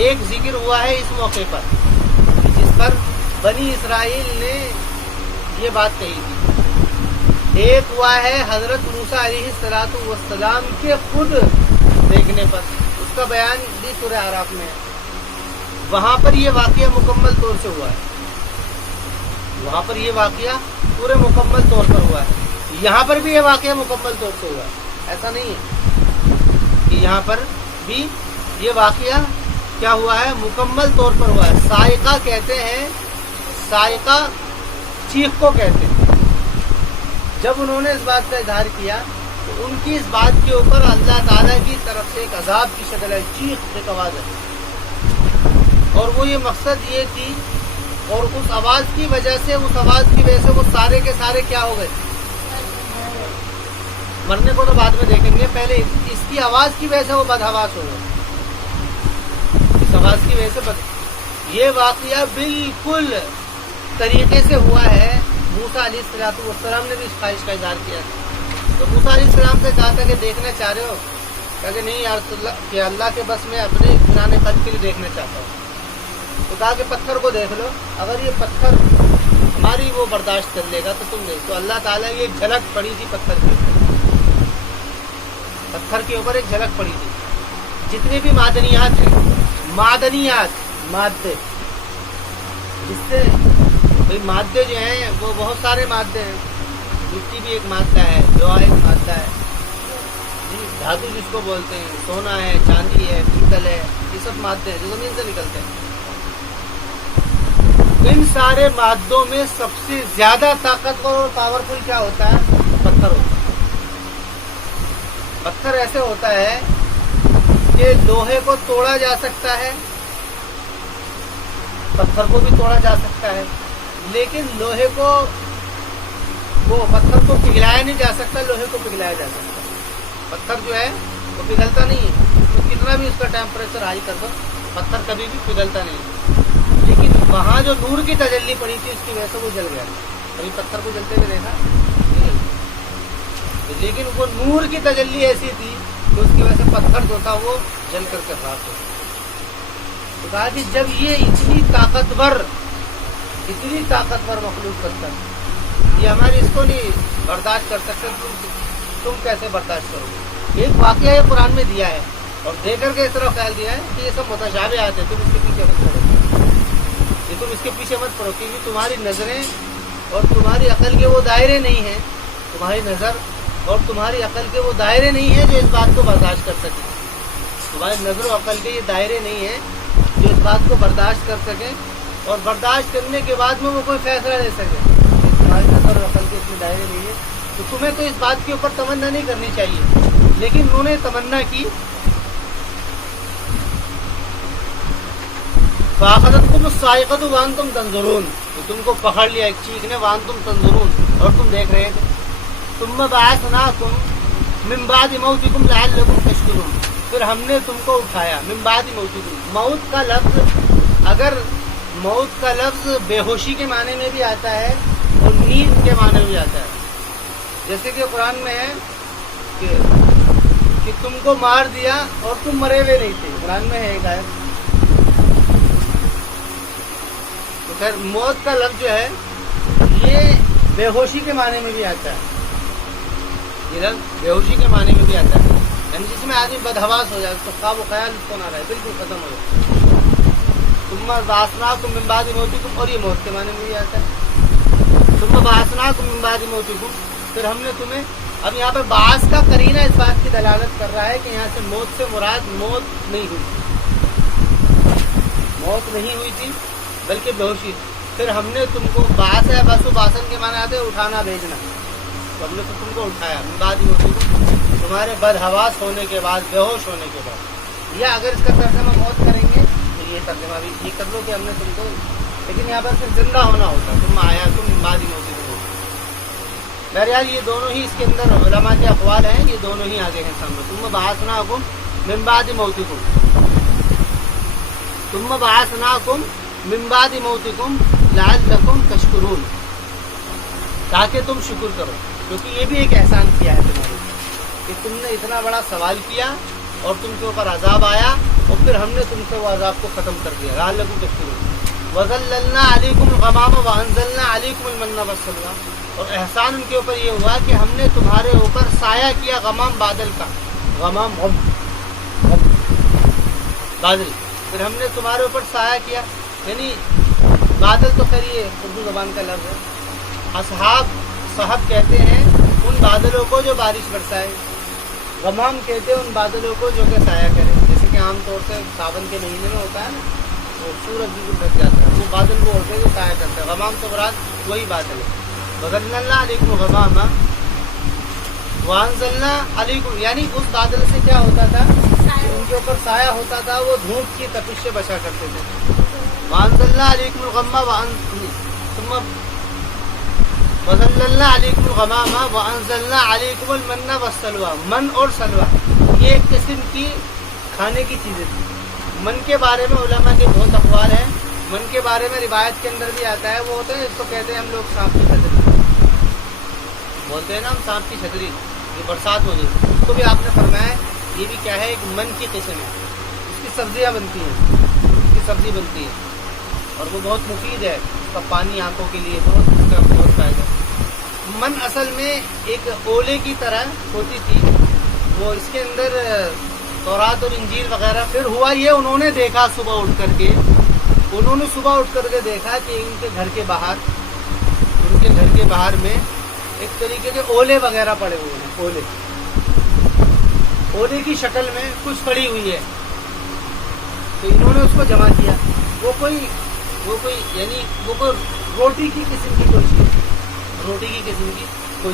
ایک ذکر ہوا ہے اس موقع پر جس پر بنی اسرائیل نے یہ بات کہی تھی. ایک ہوا ہے حضرت موسیٰ علیہ السلام کے خود دیکھنے پر، اس کا بیان بھی سورہ اعراف میں ہے. وہاں پر یہ واقعہ مکمل طور سے ہوا ہے، وہاں پر یہ واقعہ پورے مکمل طور پر ہوا ہے. یہاں پر بھی یہ واقعہ مکمل طور سے ہوا ہے. ایسا نہیں ہے کہ یہاں پر بھی یہ واقعہ کیا ہوا ہے، مکمل طور پر ہوا ہے. صاعقہ کہتے ہیں، صاعقہ چیخ کو کہتے ہیں. جب انہوں نے اس بات کا اظہار کیا تو ان کی اس بات کے اوپر اللہ تعالیٰ کی طرف سے ایک عذاب کی شکل ہے، چیخ ایک آواز ہے. اور وہ یہ مقصد یہ تھی، اور اس آواز کی وجہ سے وہ سارے کے سارے کیا ہو گئے، مرنے کو تو بعد میں دیکھیں گے، پہلے اس کی آواز کی وجہ سے وہ بدحواس ہو گئے. اس آواز کی وجہ سے یہ واقعہ بالکل طریقے سے ہوا ہے. موسیٰ علیہ السلام نے بھی اس خواہش کا اظہار کیا تھا. تو موسیٰ علیہ السلام سے کہا تھا کہ دیکھنا چاہ رہے ہو؟ کہا کہ نہیں یا رسول اللہ، کہ اللہ کے بس میں اپنے اطمینان قلب کے لیے دیکھنا چاہتا ہوں. تو کہا کہ پتھر کو دیکھ لو، اگر یہ پتھر ہماری وہ برداشت کر لے گا تو تم دیکھ. تو اللہ تعالیٰ یہ جھلک پڑی تھی پتھر کے اوپر ایک جھلک پڑی تھی. جتنے بھی معدنیات ہیں، مادے، جس سے بھائی مادے جو ہیں وہ بہت سارے مادے ہیں. مٹی بھی ایک مادہ ہے، لوہا ایک مادہ ہے، دھاتو جس کو بولتے ہیں، سونا ہے، چاندی ہے، پیتل ہے، یہ سب مادے ہیں جو زمین سے نکلتے ہیں. ان سارے مادوں میں سب سے زیادہ طاقتور اور پاورفل کیا ہوتا ہے؟ پتھر ہوتا ہے. پتھر ایسے ہوتا ہے کہ لوہے کو توڑا جا سکتا ہے، پتھر کو بھی توڑا جا سکتا ہے، لیکن لوہے کو پتھر کو پگھلایا نہیں جا سکتا، لوہے کو پگھلایا جا سکتا. پتھر جو ہے وہ پگھلتا نہیں ہے، تو کتنا بھی اس کا ٹیمپریچر ہائی کر دو پتھر کبھی بھی پگھلتا نہیں ہے. لیکن وہاں جو نور کی تجلی پڑی تھی اس کی وجہ سے وہ جل گیا. ابھی پتھر کو جلتے ہوئے دیکھا نہیں جلتا. لیکن وہ نور کی تجلی ایسی تھی کہ اس کی وجہ سے پتھر جو تھا وہ جل کر کے راک ہو گیا. تو کہا کہ جب یہ اتنی طاقتور مخلوق پتھر یہ ہماری اس کو نہیں برداشت کر سکتے, تم کیسے برداشت کرو گے؟ ایک واقعہ یہ قرآن میں دیا ہے اور دے کر کے اس طرح خیال دیا ہے کہ یہ سب متشابہات ہیں, تم اس کے پیچھے مت پڑو, یہ تم اس کے پیچھے مت پڑو, کیونکہ تمہاری نظریں اور تمہاری عقل کے وہ دائرے نہیں ہیں, تمہاری نظر اور تمہاری عقل کے وہ دائرے نہیں ہیں جو اس بات کو برداشت کر سکیں. تمہاری نظر و عقل کے یہ دائرے نہیں ہیں جو اس بات کو برداشت کر سکیں اور برداشت کرنے کے بعد میں وہ کوئی فیصلہ لے سکے. تمہاری نظر اور عقل کے اتنے دائرے نہیں ہیں, تو تمہیں تو اس بات کے اوپر تمنا نہیں کرنی چاہیے. لیکن انہوں نے تمنا کی. فَأَخَذَتْكُمُ الصَّاعِقَةُ وَأَنْتُمْ تَنظُرُونَ, تو تم کو پکڑ لیا ایک چیخ نے, وَأَنْتُمْ تَنظُرُونَ, اور تم دیکھ رہے تھے. ثُمَّ بَعَثْنَاكُمْ مِنْ بَعْدِ مَوْتِكُمْ لَعَلَّكُمْ تَشْكُرُونَ, پھر ہم نے تم کو اٹھایا. من بعد موتکم, موت کا لفظ اگر موت کا لفظ بے ہوشی کے معنی میں بھی آتا ہے اور نیند کے معنی میں بھی آتا ہے. جیسے کہ قرآن میں ہے کہ تم کو مار دیا اور تم مرے ہوئے نہیں تھے, قرآن میں ہے ایک آیت. تو خیر موت کا لفظ جو ہے یہ بے ہوشی کے معنی میں بھی آتا ہے, یہ لفظ بے ہوشی کے معنی میں بھی آتا ہے, یعنی جس میں آدمی بدحواس ہو جائے, اس کو خواب و خیال اس کو نہ رہے, بالکل ختم ہو جائے. ثم بعثناکم من بعد موتکم, اور یہ موت کے معنی میں بھی آتا ہے. ثم بعثناکم من بعد موتکم, پھر ہم نے تمہیں. اب یہاں پہ بعث کا قرینہ اس بات کی دلالت کر رہا ہے کہ یہاں سے موت سے مراد موت نہیں ہوئی تھی, موت نہیں ہوئی تھی بلکہ بے ہوشی. پھر ہم نے تم کو بعث ہے, بس باسن کے معنی آتے ہیں اٹھانا بھیجنا, تو ہم نے تو تم کو اٹھایا. من بعد موتکم, تمہارے بدحواس ہونے کے بعد, بے ہوش ہونے کے بعد. یا اگر اس کا ترجمہ موت کریں گے تو یہ ترجمہ بھی یہ کر لو کہ ہم نے تم کو, لیکن یہاں پر صرف زندہ ہونا ہوتا, تم آیا تم من بعد موتکم. بہرحال یہ دونوں ہی اس کے اندر علماء کے اقوال ہیں, یہ دونوں ہی آگے ہیں سامنے. ثم بعثناکم من بعد موتکم, ثم بعثناکم من بعد موتکم لعلکم تشکرون, تاکہ تم شکر کرو, کیونکہ یہ بھی ایک احسان کیا ہے تمہارے کہ تم نے اتنا بڑا سوال کیا اور تم کے اوپر عذاب آیا اور پھر ہم نے تم سے وہ عذاب کو ختم کر دیا. لعلکم تشکرون. وَظَلَّلْنَا عَلَيْكُمُ الْغَمَامَ وَأَنزَلْنَا عَلَيْكُمُ الْمَنَّ وَالسَّلْوَىٰ, اور احسان ان کے اوپر یہ ہوا کہ ہم نے تمہارے اوپر سایہ کیا غمام بادل کا, غمام بادل, پھر ہم نے تمہارے اوپر سایہ کیا, یعنی بادل تو خیر یہ اردو زبان کا لفظ ہے. اصحاب صحب کہتے ہیں ان بادلوں کو جو بارش برسائے, غمام کہتے ہیں ان بادلوں کو جو کہ سایہ کرے. جیسے کہ عام طور سے ساون کے مہینے میں ہوتا ہے نا, وہ سورج بالکل ڈھک جاتا ہے, وہ بادل وہ ہوتے ہیں جو سایہ کرتے ہیں. غمام سے مراد وہی بادل ہے. وَظَلَّلْنَا عَلَيْكُمُ الْغَمَامَ وَأَنزَلْنَا عَلَيْكُمْ, یعنی اس بادل سے کیا ہوتا تھا, ان کے اوپر سایہ ہوتا تھا, وہ دھوپ کی تپش سے بچا کرتے تھے. وَأَنزَلْنَا عَلَيْكُمُ الْغَمَّ ثُمَّ وَظَلَّلْنَا عَلَيْكُمُ الْغَمَامَ وَأَنزَلْنَا عَلَيْكُمُ الْمَنَّ وَالسَّلْوَىٰ, من اور سلوہ یہ ایک قسم کی کھانے کی چیزیں تھی. من کے بارے میں علماء کے بہت اقوال ہیں. من کے بارے میں روایت کے اندر بھی آتا ہے, وہ ہوتا ہے اس کو کہتے ہیں ہم لوگ سانپ کی چھتری بولتے ہیں نا, ہم سانپ کی چھتری, یہ برسات ہو جاتی ہے. اس کو بھی آپ نے فرمایا یہ بھی کیا ہے, ایک من کی قسم ہے. اس کی سبزیاں بنتی ہیں, اس کی سبزی بنتی ہے اور وہ بہت مفید ہے. اس کا پانی آنکھوں کے لیے بہت فائدہ. من اصل میں ایک اولے کی طرح ہوتی تھی, وہ اس کے اندر تورات اور انجیل وغیرہ. پھر ہوا یہ, انہوں نے دیکھا صبح اٹھ کر کے, انہوں نے صبح اٹھ کر کے دیکھا کہ ان کے گھر کے باہر میں ایک طریقے کے اولے وغیرہ پڑے ہوئے ہیں. اولے کی شکل میں کچھ پڑی ہوئی ہے. تو انہوں نے اس کو جمع کیا. وہ کوئی یعنی وہ کوئی روٹی کی قسم کی کوئی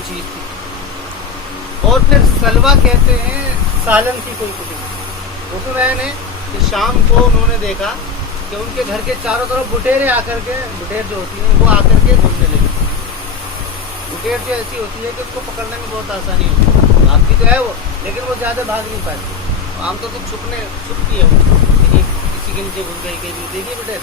چیز تھی. اور پھر سلوا کہتے ہیں سالن کی کوئی قسم. حکمران ہے کہ شام کو انہوں نے دیکھا کہ ان کے گھر کے چاروں طرف بٹیریں آ کر کے, بٹیر جو ہوتی ہیں وہ آ کر کے گھومنے لگی. بٹیر جو ایسی ہوتی ہے کہ اس کو پکڑنے میں بہت آسانی ہوتی ہے, آپ کی تو ہے وہ, لیکن وہ زیادہ بھاگ نہیں پاتی. عام طور سے چھپتی ہے وہ, کسی کے نیچے گھس گئی, کہیں دیکھیے بٹیر,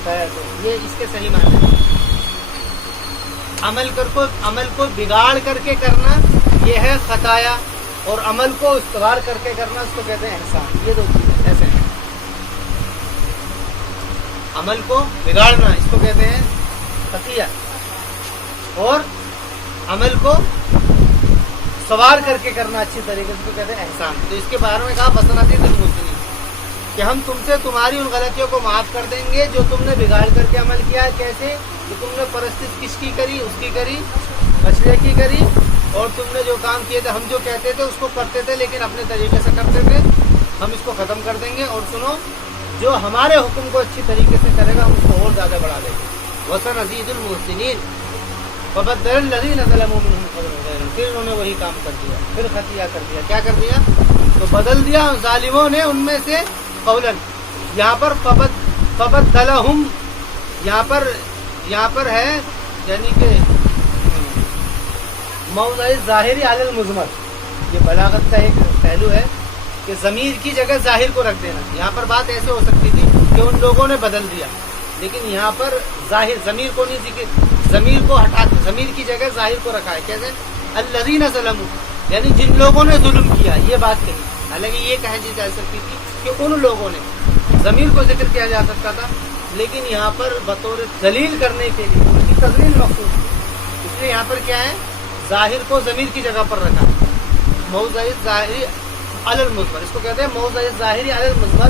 بتایا تو یہ اس کے صحیح معنی ہیں۔ عمل کو بگاڑ کر کے کرنا یہ ہے خطایا، اور عمل کو استوار کر کے کرنا اس کو کہتے ہیں احسان۔ یہ دو چیزیں ایسے ہیں، عمل کو بگاڑنا اس کو کہتے ہیں خطیہ، اور عمل کو سوار کر کے کرنا اچھی طریقے سے اس کو کہتے ہیں احسان۔ تو اس کے بارے میں کہا بسنتی المحسنین کہ ہم تم سے تمہاری ان غلطیوں کو معاف کر دیں گے جو تم نے بگاڑ کر کے عمل کیا ہے۔ کیسے؟ کہ تم نے پرستش کس کی کری؟ اس کی کری، بچڑے کی کری، اور تم نے جو کام کیے تھے، ہم جو کہتے تھے اس کو کرتے تھے لیکن اپنے طریقے سے کرتے تھے، ہم اس کو ختم کر دیں گے۔ اور سنو، جو ہمارے حکم کو اچھی طریقے سے کرے گا ہم اس کو اور زیادہ بڑھا دیں گے۔ وسنزيد المحسنين فبدل الذين ظلموا منهم قولا غيره، پھر انہوں نے وہی کام کر دیا، پھر خطیہ کر دیا۔ کیا کر دیا؟ تو بدل دیا ظالموں نے ان میں سے قولا، یہاں پر فبدلہم، یہاں پر ہے یعنی کہ موضع ظاہری علی المضمر، یہ بلاغت کا ایک پہلو ہے کہ ضمیر کی جگہ ظاہر کو رکھ دینا۔ یہاں پر بات ایسے ہو سکتی تھی کہ ان لوگوں نے بدل دیا، لیکن یہاں پر ظاہر ضمیر کو نہیں ذکر، ضمیر کو ہٹا، ضمیر کی جگہ ظاہر کو رکھا ہے۔ کیسے؟ الذین ظلموا، یعنی جن لوگوں نے ظلم کیا، یہ بات کہی۔ حالانکہ یہ کہی جا سکتی تھی کہ ان لوگوں نے، ضمیر کو ذکر کیا جا سکتا تھا، لیکن یہاں پر بطور دلیل کرنے کے لیے ان کی تذلیل مقصود تھی، اس لیے یہاں پر کیا ہے؟ ظاہر کو ضمیر کی جگہ پر رکھا، موضع ظاہری علی المضمر، اس کو کہتے ہیں موضع ظاہری علی المضمر،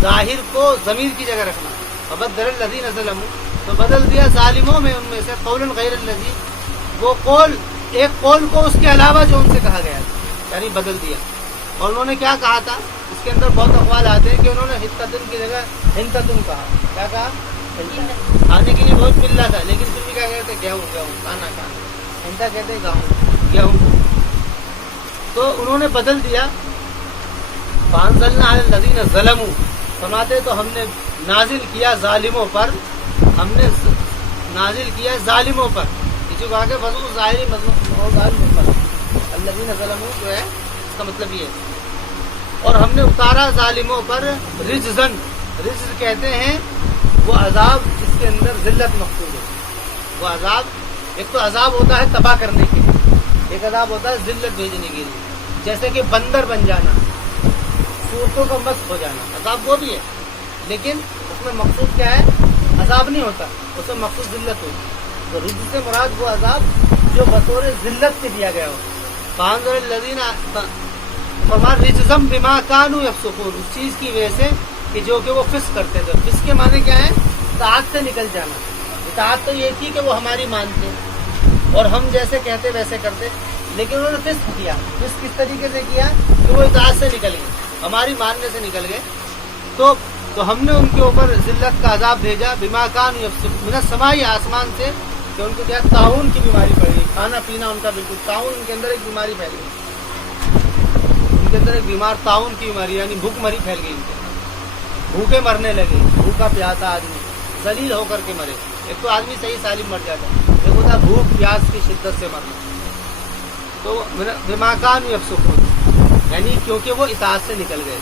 ظاہر کو ضمیر کی جگہ رکھنا۔ فبدل الذین ظلموا، تو بدل دیا ظالموں میں ان میں سے قولا غیر الذی، وہ قول، ایک قول کو اس کے علاوہ جو ان سے کہا گیا تھا، یعنی بدل دیا۔ اور انہوں نے کیا کہا تھا؟ اس کے اندر بہت اقوال آتے ہیں کہ انہوں نے حتتن کی جگہ ہنتتن کہا۔ کیا کہا؟ کھانے کے لیے بہت مل رہا تھا، لیکن پھر بھی کیا کہتے ہیں؟ گیہوں، کھانا، ہنتا کہتے ہیں گیہوں۔ تو انہوں نے بدل دیا۔ فانزلنا علی الذین ظلموا، فرماتے تو ہم نے نازل کیا ظالموں پر، ہم نے نازل کیا ظالموں پر، کسی کو آگے وضو ظاہری مضمون اور ظالموں پر، الذین ظلموا جو ہے اس کا مطلب یہ ہے۔ اور ہم نے اتارا ظالموں پر رجزن، رجز کہتے ہیں وہ عذاب جس کے اندر ذلت مقصود ہے۔ وہ عذاب، ایک تو عذاب ہوتا ہے تباہ کرنے کے لیے، ایک عذاب ہوتا ہے ذلت بھیجنے کے لیے، جیسے کہ بندر بن جانا، صورتوں کا مست ہو جانا، عذاب وہ بھی ہے، لیکن اس میں مقصود کیا ہے؟ عذاب نہیں ہوتا، اس میں مقصود ذلت ہوتی ہے۔ تو رجز سے مراد وہ عذاب جو بطور ذلت سے دیا گیا ہو۔ فانظر الذین، فرمان رجزم بما کانوا یفسقون، اس چیز کی وجہ سے کہ جو کہ وہ فسق کرتے تھے۔ فسق کے معنی کیا ہے؟ اطاعت سے نکل جانا۔ اطاعت تو یہ تھی کہ وہ ہماری مانتے اور ہم جیسے کہتے ویسے کرتے، لیکن انہوں نے فسق کیا۔ فسق کس طریقے سے کیا؟ کہ وہ اطاعت سے نکل گئے، ہماری ماننے سے نکل گئے۔ تو ہم نے ان کے اوپر ذلت کا عذاب بھیجا، بما کانوا یفسقون، من السماء، آسمان سے، کہ ان کو کیا طاعون کی بیماری پڑ گئی، کھانا پینا ان کا بالکل طاعون، ان کے اندر ایک بیماری پھیل گئی، ان کے اندر ایک بیمار طاعون کی بیماری یعنی بھوک مری پھیل گئی ان کے اندر، بھوکے مرنے لگے، بھوکا پیاسا آدمی ذلیل ہو کر کے مرے۔ ایک تو آدمی صحیح سالم مر جاتا ہے، ایک ہوتا ہے بھوک پیاس کی شدت سے مرنا۔ تو بما کانوا یفسقون، یعنی کیونکہ وہ اطاعت سے نکل گئے۔